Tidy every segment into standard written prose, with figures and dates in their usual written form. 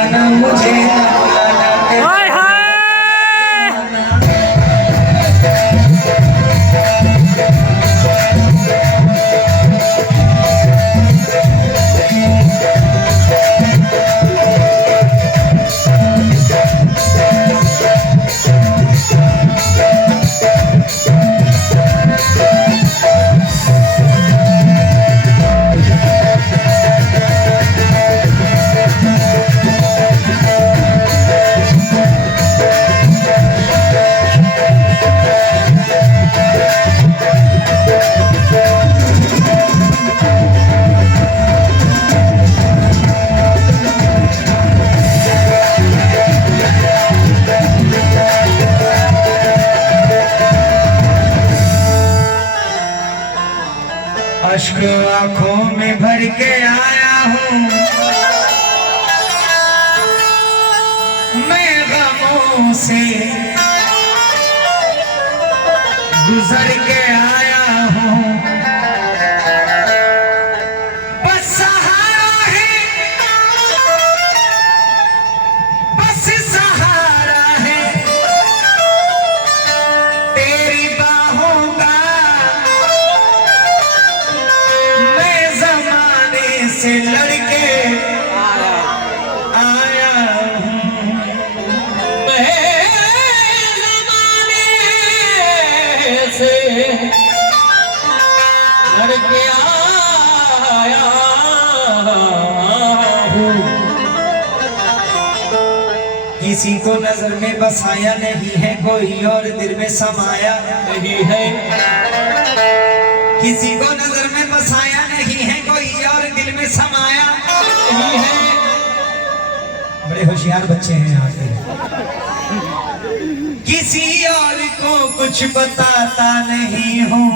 बुलाना मुझे न बुलाना। हाय हाय अश्क आंखों में भर के आया हूँ मैं गमों से गुजर के आया हूँ बस सहारा है बस सहारा है तेरी बाहों का मैं जमाने से लड़के आया हूँ मैं जमाने से लड़के आया हूँ किसी को नजर में बसाया नहीं है कोई और दिल में समाया नहीं है किसी को नजर में बसाया नहीं है कोई और दिल में समाया नहीं है। बड़े होशियार बच्चे हैं यहाँ के किसी और को कुछ बताता नहीं हूँ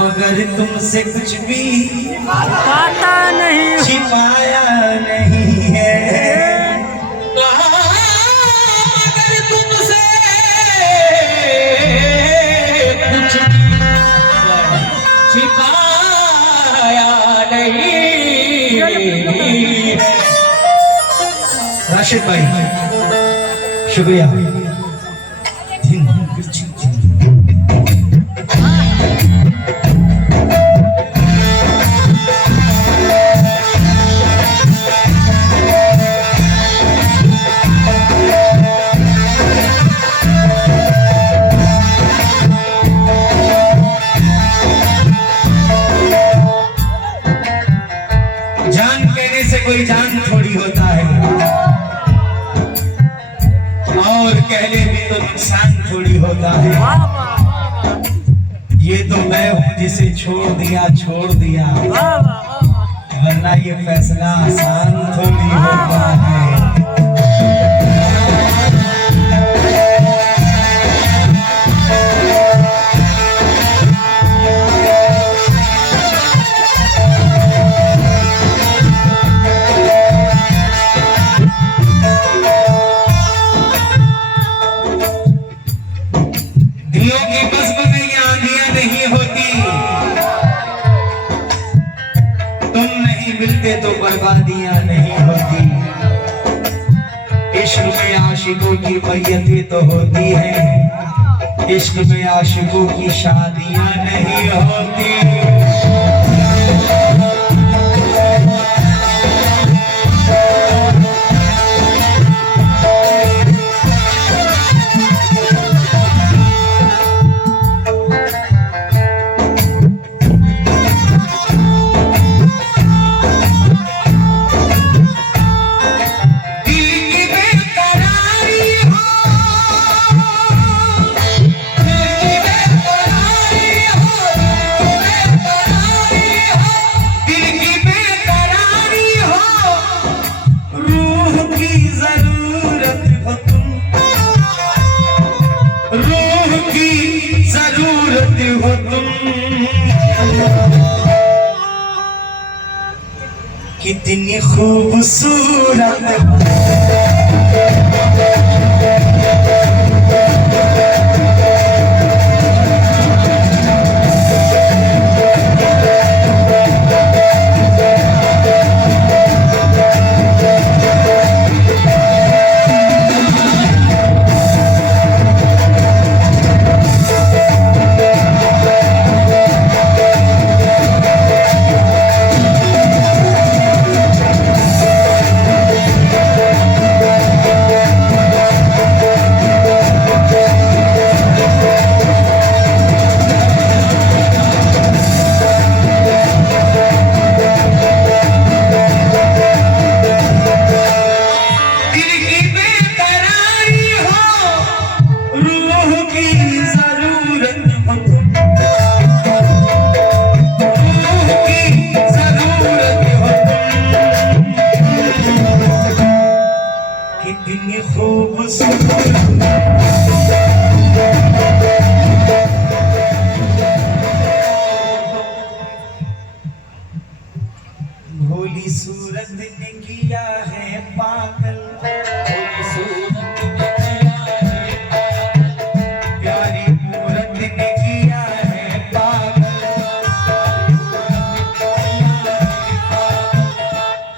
मगर तुमसे कुछ भी पता नहीं छिपाया नहीं है मगर तुमसे कुछ छिपाया नहीं। राशिद भाई शुक्रिया। जान कहने से कोई जान थोड़ी होता है और कहने भी तो नुकसान थोड़ी होता है। ये तो मैं हूँ जिसे छोड़ दिया वरना ये फैसला आसान थोड़ी होता है। दिलों की बज़्म में ये आंधियां नहीं होती तुम नहीं मिलते तो बर्बादियां नहीं होती इश्क में आशिकों की मैयतें तो होती हैं इश्क में आशिकों की शादियां नहीं होती। कितनी खूबसूरत पागल, प्यारी मूरत ने किया है पागल।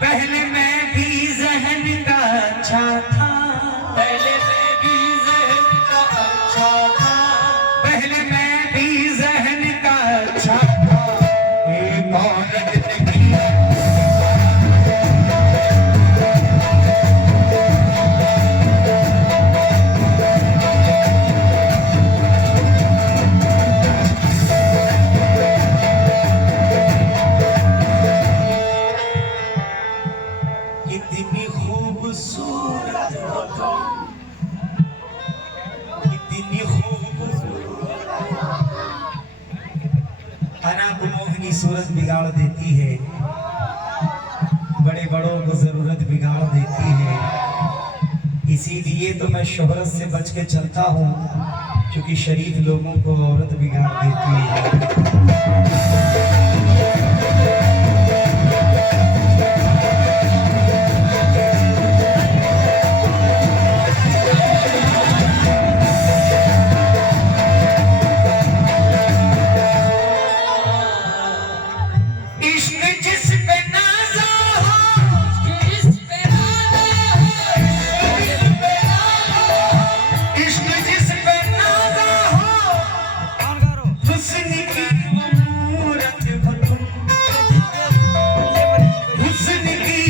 पहले मैं भी जहन का अच्छा था, पहले मैं भी जहन का अच्छा था, पहले मैं भी जहन का अच्छा था। एक औरत ने किया इतनी खूबसूरत हो तुम, इतनी खूबसूरत। अनाप मोहनी सूरत बिगाड़ देती है, बड़े बड़ों को जरूरत बिगाड़ देती है। इसीलिए तो मैं शोहरत से बच के चलता हूँ, क्योंकि शरीफ लोगों को औरत बिगाड़ देती है। इश्क जिस पे नाज़ा हो, इश्क जिस पे नाज़ा हो, हुस्न की वो मूरत हो तुम, हुस्न की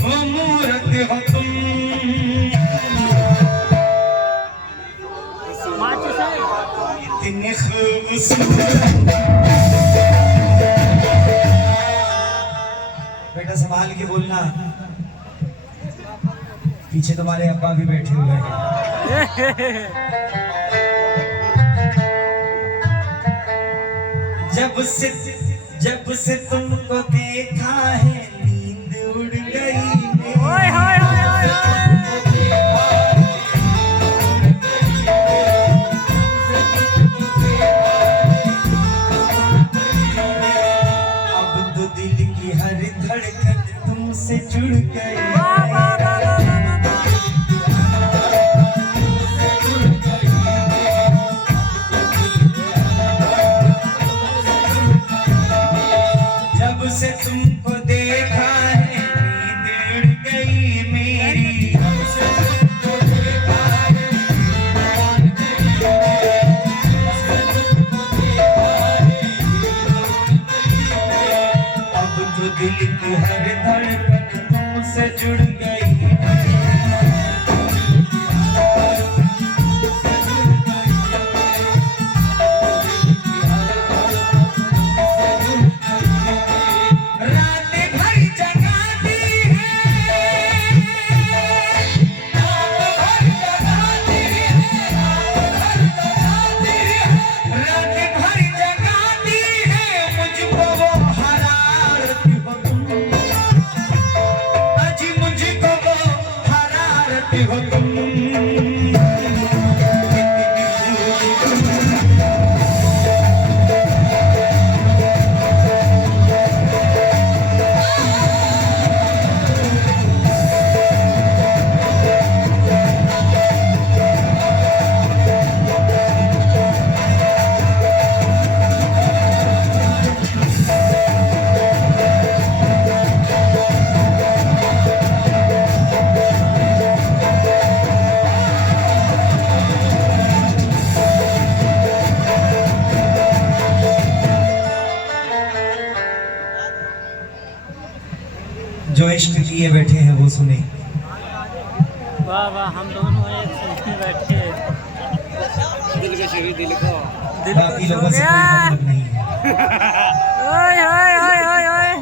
वो मूरत हो तुम। इतनी खूबसूरत। बेटा संभाल के बोलना, पीछे तुम्हारे अब्बा भी बैठे हुए हैं। जब से तुमको देखा है नींद उड़ गई ओए होए होए होए अब तो दिल की हर धड़कन तुमसे जुड़ गई। वाह वाह वाह वाह वाह। जब से तुमको देखा है नींद उड़ गई मेरी, जब से तुमको देखा है नींद उड़ गई मेरी। अब तो दिल की हर धड़कन तुमसे जुड़ गई। रात भर जगाती है, रात भर जगाती है, रात भर जगाती है मुझको वो हरारत हो तुम, आज मुझको वो हरारत हो तुम। जो इश्क लिए बैठे हैं वो सुने। वाह वाह, हम दोनों एक सुनने बैठे। दिल के शरीर दिल को दिल बाकी को लोगों से कोई मतलब नहीं है। ओए ओए ओए ओए ओए।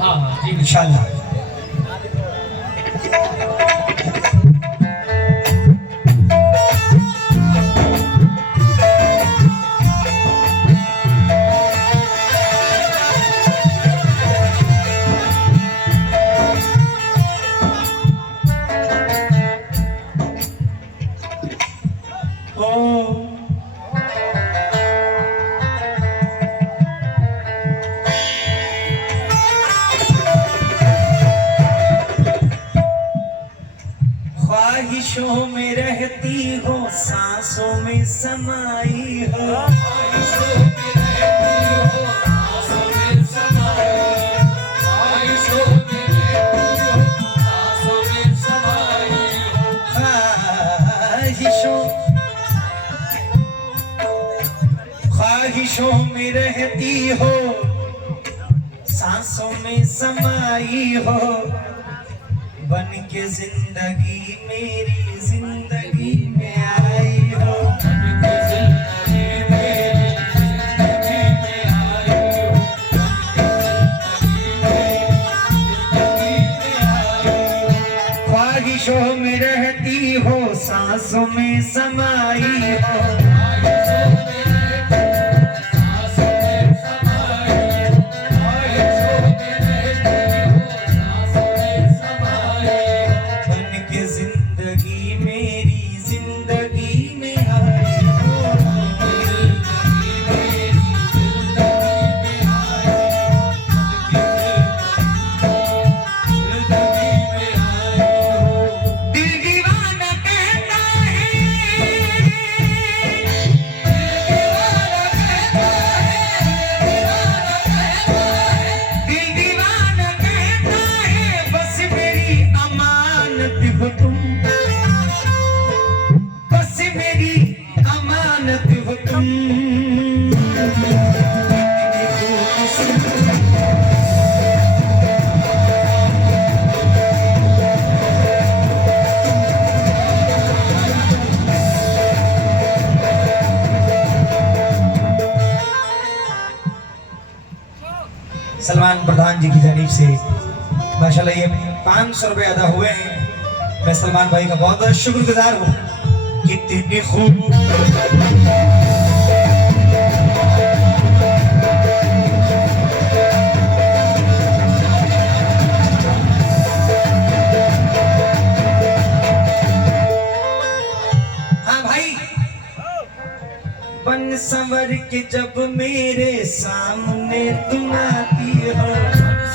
हाँ जी इंशाल्लाह। ख्वाहिशों में रहती हो, सांसों में समाई हो, ख्वाहिशों में रहती हो, सांसों में समाई हो, ख्वाहिशों में रहती हो, सांसों में समाई हो, ख्वाहिशों में रहती हो, सांसों में समाई हो, बन के जिंदगी मेरी जिंदगी में आई हो, बन के जिंदगी मेरी जिंदगी में आई हो, जिंदगी में आई हो, ख्वाहिशों में रहती हो, सांसों में समाई हो, सलमान प्रधान जी की जानिब से माशाल्लाह ये 500 रुपए अदा हुए हैं। मैं सलमान भाई का बहुत बहुत शुक्रगुजार हूँ। कितनी खूब बन संवर के जब मेरे सामने तुम आती हो,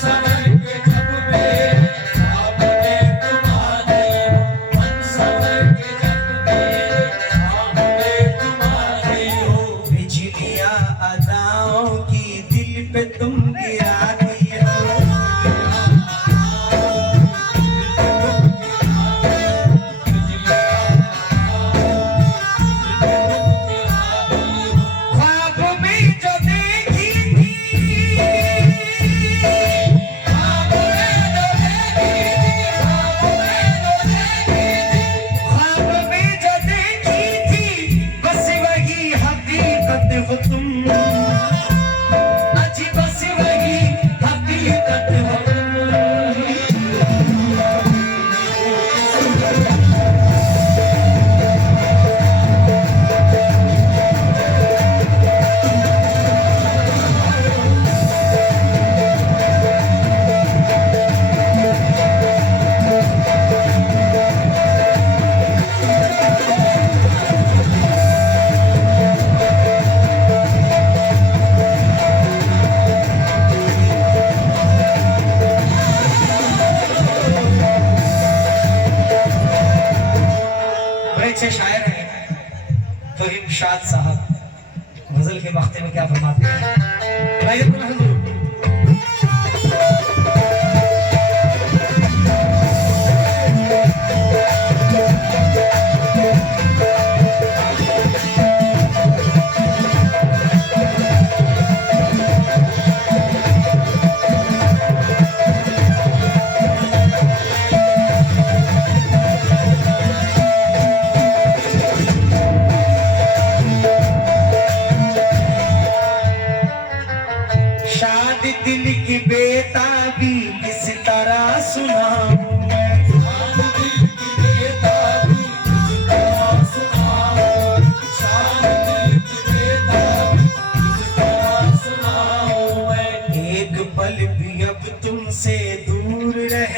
संवर के जब मेरे सामने तुम आती हो, बन संवर के जब मेरे सामने तुम आती हो, बिजलियां अदाओं की दिल पे तुम गिराती हो, शायर हैं फहीम शाद साहब, गजल के मख्ते में क्या फरमाते हैं। दिल की बेताबी किस तरह सुनाऊं मैं, दिल की बेताबी किस तरह सुनाऊं, दिल की बेताबी किस तरह सुनाऊं मैं, एक पल भी अब तुमसे दूर रह